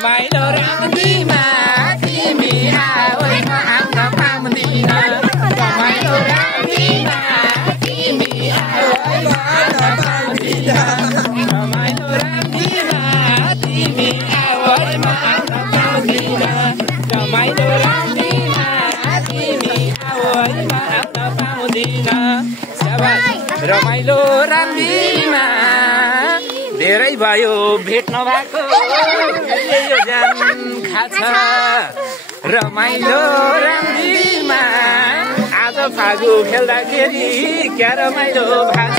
रमाइलो रामदीमा तिमी आऊ म आउन पाउँदिन रमाइलो रामदीमा तिमी आऊ म आउन पाउँदिन रमाइलो रामदीमा तिमी आऊ म आउन पाउँदिन रमाइलो रामदीमा तिमी आऊ म आउन पाउँदिन रमाइलो रामदीमा धेरै भयो भेट्न भएको यो जान खाछ रमाइलो रामदीमा आज फागु खेल्दाखेरि क्या रमाइलो भाछ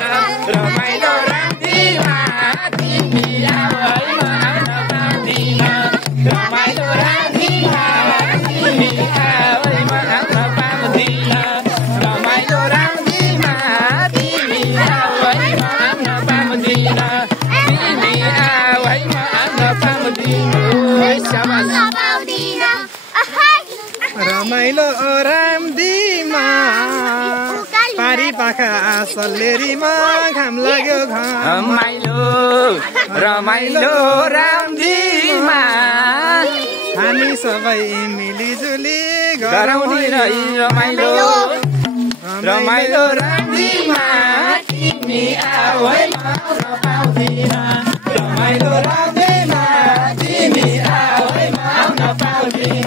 रमाइलो रामदीमा तिमी आऊ म आउन पाउँदिन रमाइलो रामदीमा तिमी आऊ म आउन पाउँदिन रमाइलो रामदीमा तिमी आऊ म आउन पाउँदिन रमाइलो रामदीमा पारी पाखा सल्लेरीमा घाम लाग्यो रमाइलो रामदीमा हामी सबै मिलिजुली गरौँ रमाइलो रमाइलो रामदीमा तिमी आऊ म आउन पाउँदिन रमाइलो रामदीमा तिमी आऊ म आउन पाउँदिन